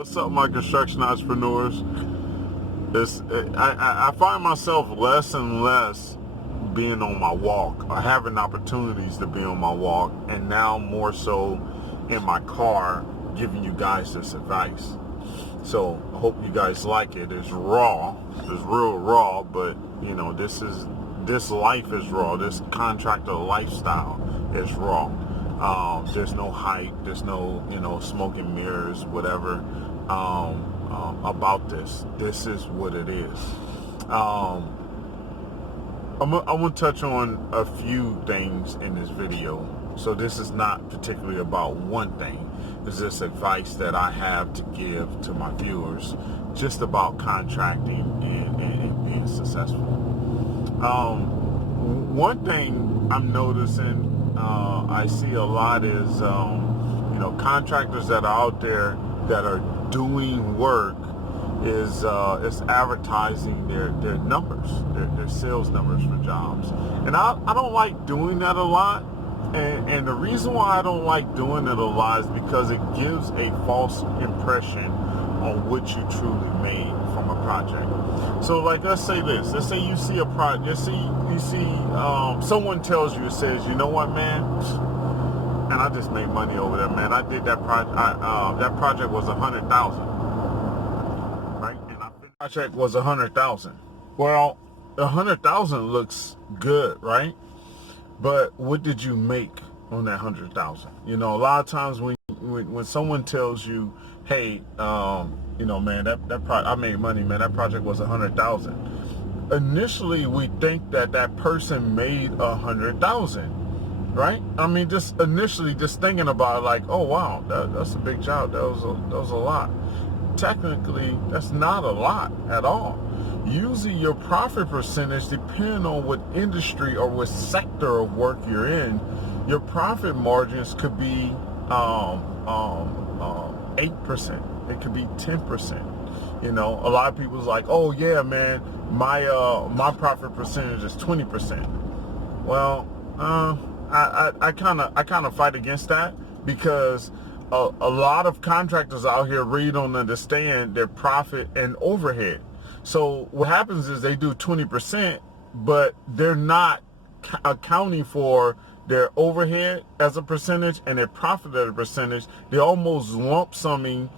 What's up, my construction entrepreneurs? I find myself less and less being on my walk or having opportunities to be on my walk, and now more so in my car giving you guys this advice. So I hope you guys like it. It's raw, it's real raw, but you know, this life is raw. This contractor lifestyle is raw. There's no hype, there's no, smoke and mirrors, whatever, about this. This is what it is. I'm going to touch on a few things in this video. So this is not particularly about one thing. It's just advice that I have to give to my viewers just about contracting and being successful. One thing I'm noticing, I see a lot is, contractors that are out there that are doing work is advertising their numbers, their sales numbers for jobs. And I don't like doing that a lot. And the reason why I don't like doing it a lot is because it gives a false impression on what you truly made from a project. So like, let's say this. Let's say you see a project. You see someone tells you, says, you know what, man? And I just made money over there, man. I did that project. That project was $100,000, right? And the project was $100,000. Well, $100,000 looks good, right? But what did you make on that $100,000? You know, a lot of times when someone tells you, hey, man, I made money, man. That project was $100,000. Initially, we think that person made $100,000. Right? I mean, just initially, just thinking about it, like, oh wow, that's a big job. That was a lot. Technically, that's not a lot at all. Usually, your profit percentage, depending on what industry or what sector of work you're in, your profit margins could be 8%. It could be 10%. You know, a lot of people's like, oh yeah, man, my profit percentage is 20%. Well, I kind of fight against that, because a lot of contractors out here really don't understand their profit and overhead. So what happens is they do 20%, but they're not accounting for their overhead as a percentage and their profit as a percentage. They almost lump summing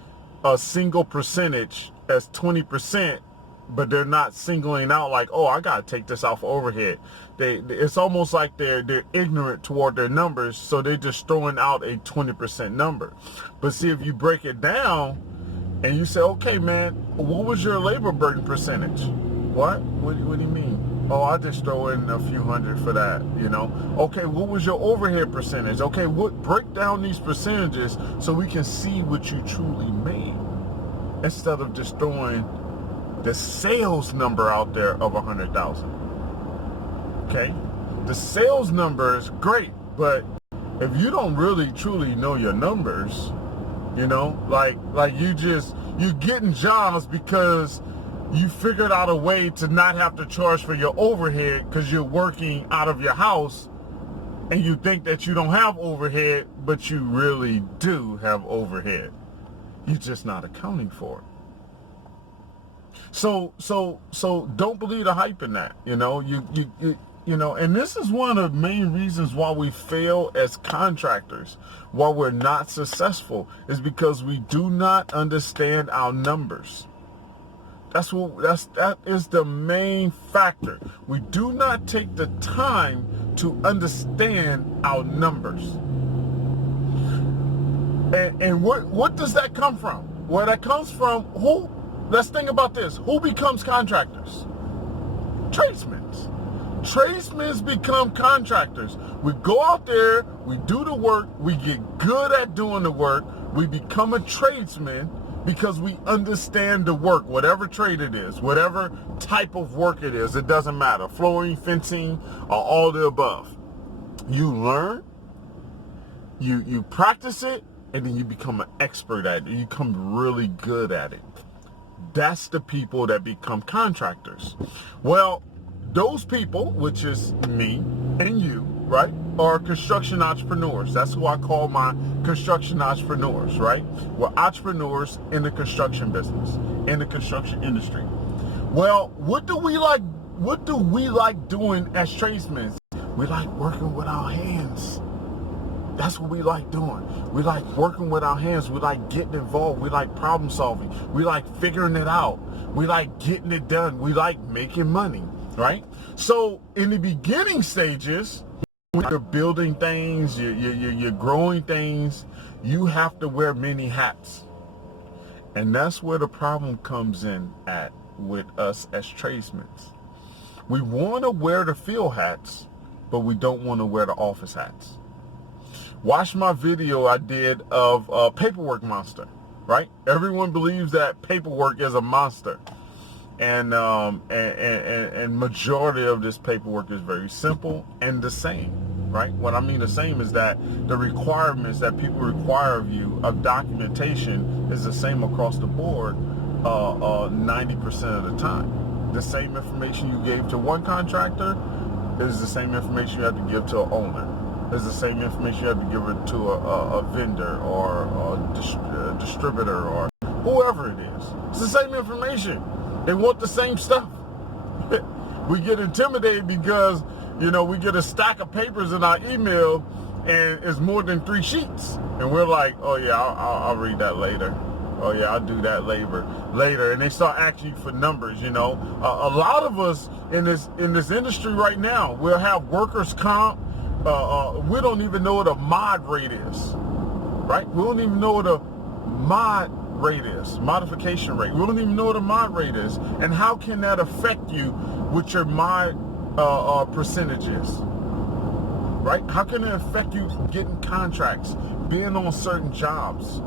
a single percentage as 20%, but they're not singling out like, oh, I gotta take this off overhead. It's almost like they're ignorant toward their numbers, so they're just throwing out a 20% number. But see, if you break it down and you say, okay, man, what was your labor burden percentage? What do you mean? Oh, I just throw in a few hundred for that, you know? Okay, what was your overhead percentage? Okay, break down these percentages so we can see what you truly made, instead of just throwing the sales number out there of 100,000. Okay, the sales number is great, but if you don't really truly know your numbers, you know, like you're getting jobs because you figured out a way to not have to charge for your overhead because you're working out of your house, and you think that you don't have overhead, but you really do have overhead. You're just not accounting for it. So don't believe the hype in that, you know, and this is one of the main reasons why we fail as contractors, why we're not successful, is because we do not understand our numbers. That is the main factor. We do not take the time to understand our numbers. And what does that come from? Well, that comes from who? Let's think about this. Who becomes contractors? Tradesmen. Tradesmen become contractors. We go out there, we do the work, we get good at doing the work, we become a tradesman because we understand the work, whatever trade it is, whatever type of work it is, it doesn't matter. Flooring, fencing, or all the above. You learn, you practice it, and then you become an expert at it. You become really good at it. That's the people that become contractors. Well, those people, which is me and you, right? are construction entrepreneurs. That's who I call my construction entrepreneurs, right? We're entrepreneurs in the construction business, in the construction industry. Well, what do we like? What do we like doing as tradesmen? We like working with our hands. That's what we like doing. We like working with our hands. We like getting involved. We like problem solving. We like figuring it out. We like getting it done. We like making money, right? So in the beginning stages, when you're building things, you're growing things, you have to wear many hats. And that's where the problem comes in at with us as tradesmen. We want to wear the field hats, but we don't want to wear the office hats. Watch my video I did of Paperwork Monster, right? Everyone believes that paperwork is a monster. And majority of this paperwork is very simple and the same, right? What I mean the same is that the requirements that people require of you of documentation is the same across the board 90% of the time. The same information you gave to one contractor is the same information you have to give to an owner. It's the same information you have to give it to a vendor or a distributor or whoever it is. It's the same information. They want the same stuff. We get intimidated because, you know, we get a stack of papers in our email and it's more than 3 sheets. And we're like, oh yeah, I'll read that later. Oh yeah, I'll do that later. And they start asking for numbers, you know. A lot of us in this industry right now, we'll have workers' comp. We don't even know what a mod rate is, right? We don't even know what a mod rate is, modification rate. We don't even know what a mod rate is. And how can that affect you with your mod percentages, right? How can it affect you getting contracts, being on certain jobs?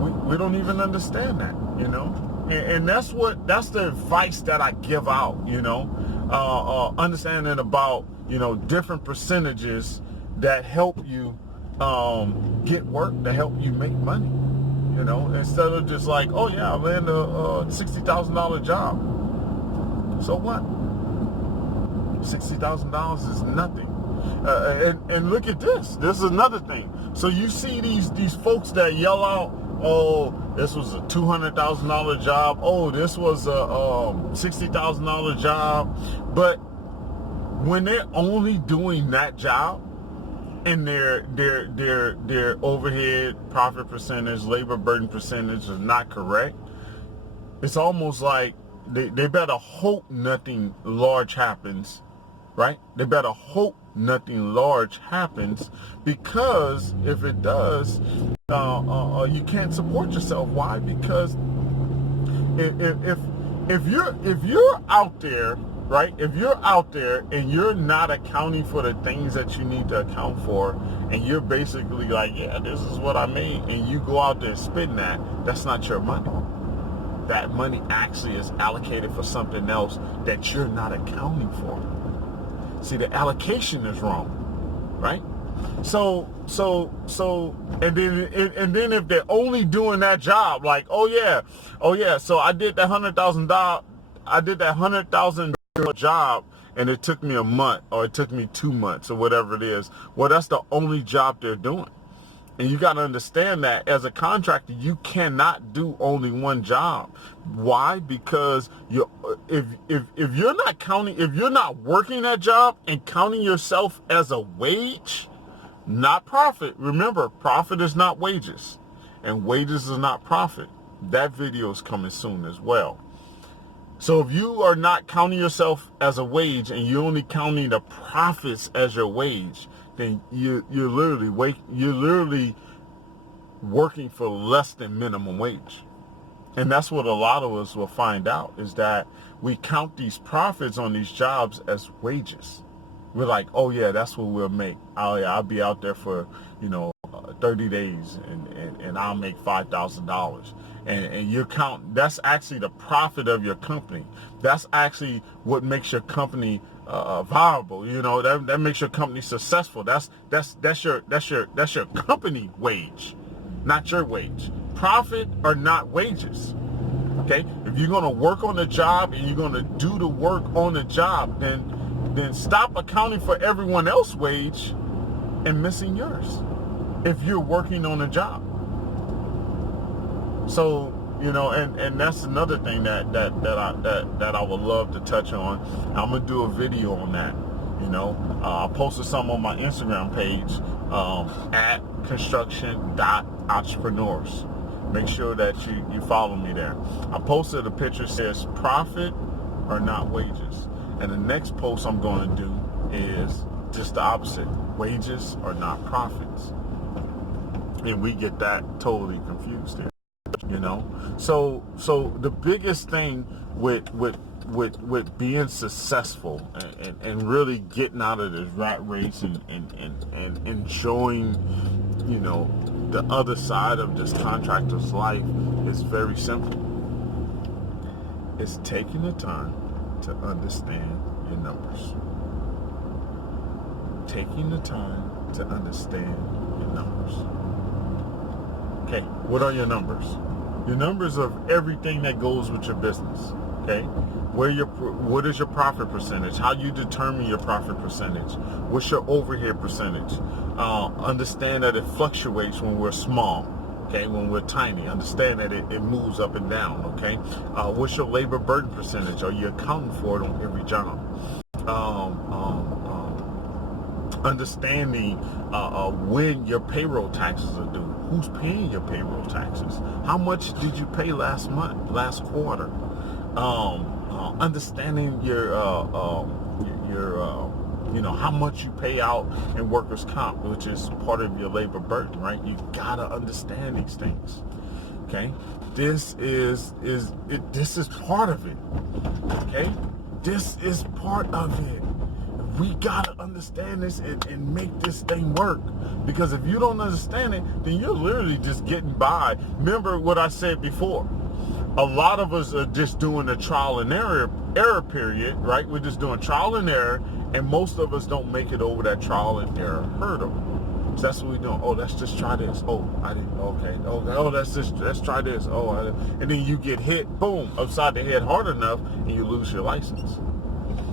We don't even understand that, you know? And that's the advice that I give out, you know? Understanding about, you know, different percentages that help you get work, that help you make money, you know, instead of just like, oh yeah, I land a $60,000 job. So what? $60,000 is nothing. And look at this. This is another thing. So you see these folks that yell out, oh, this was a $200,000 job. Oh, this was a $60,000 job. But when they're only doing that job and their overhead profit percentage, labor burden percentage is not correct, it's almost like they better hope nothing large happens, right? They better hope nothing large happens, because if it does, you can't support yourself. Why? Because if you're out there, right? If you're out there and you're not accounting for the things that you need to account for, and you're basically like, yeah, this is what I made, and you go out there and spend that's not your money. That money actually is allocated for something else that you're not accounting for. See, the allocation is wrong, right? So, and then if they're only doing that job, like, oh yeah, so I did that $100,000 job, and it took me a month, or it took me 2 months, or whatever it is. Well, that's the only job they're doing. And you got to understand that as a contractor, you cannot do only one job. Why? Because if you're not counting, if you're not working that job and counting yourself as a wage, not profit. Remember, profit is not wages, and wages is not profit. That video is coming soon as well. So if you are not counting yourself as a wage and you're only counting the profits as your wage, then you're literally working for less than minimum wage. And that's what a lot of us will find out, is that we count these profits on these jobs as wages. We're like, oh yeah, that's what we'll make. Oh yeah, I'll be out there for, 30 days and I'll make $5,000. And you're counting, that's actually the profit of your company. That's actually what makes your company viable. That makes your company successful. That's your company wage, not your wage. Profit are not wages. Okay, if you're going to work on the job and you're going to do the work on the job, then stop accounting for everyone else's wage and missing yours if you're working on a job. So, you know, and that's another thing that I would love to touch on. I'm gonna do a video on that. You know, I posted some on my Instagram page at Construction.Entrepreneurs. Make sure that you follow me there. I posted a picture that says profit or not wages, and the next post I'm going to do is just the opposite: wages are not profits. And we get that totally confused here. You know, so the biggest thing with being successful and really getting out of this rat race and enjoying, you know, the other side of this contractor's life is very simple. It's taking the time to understand your numbers. Taking the time to understand your numbers. Okay, what are your numbers? Your numbers of everything that goes with your business. Okay, what is your profit percentage? How you determine your profit percentage? What's your overhead percentage? Understand that it fluctuates when we're small. Okay, when we're tiny, understand that it moves up and down. Okay, what's your labor burden percentage? Are you accounting for it on every job? Understanding when your payroll taxes are due. Who's paying your payroll taxes? How much did you pay last month, last quarter? Understanding your you know, how much you pay out in workers' comp, which is part of your labor burden, right? You gotta understand these things. Okay, this is part of it. Okay, this is part of it. We gotta understand this and make this thing work. Because if you don't understand it, then you're literally just getting by. Remember what I said before. A lot of us are just doing a trial and error period, right? We're just doing trial and error, and most of us don't make it over that trial and error hurdle. So that's what we're doing. Oh, let's just try this. Oh, I didn't. Okay. Oh, let's try this. Oh, and then you get hit, boom, upside the head hard enough, and you lose your license.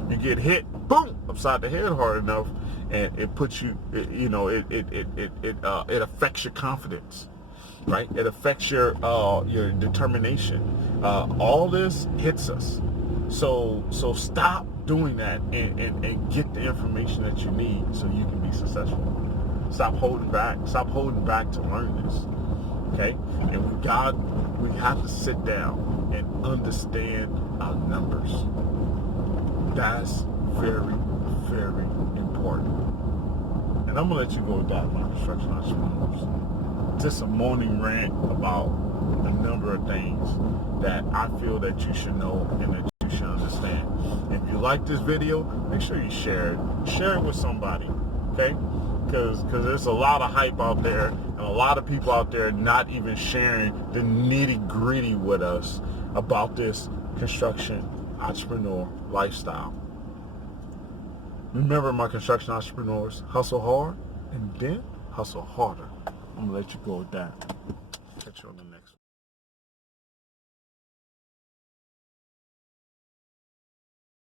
You get hit, boom, upside the head hard enough, and it puts you, you know, it affects your confidence, right? It affects your determination. All this hits us. So stop doing that and get the information that you need so you can be successful. Stop holding back. Stop holding back to learn this. Okay? And we have to sit down and understand our numbers. That's very, very important. And I'm gonna let you go with that, my construction entrepreneurs. Just a morning rant about a number of things that I feel that you should know and that you should understand. If you like this video, make sure you share it. Share it with somebody, okay? Because there's a lot of hype out there and a lot of people out there not even sharing the nitty-gritty with us about this construction entrepreneur lifestyle. Remember, my construction entrepreneurs, hustle hard and then hustle harder. I'm gonna let you go with that. Catch you on the next.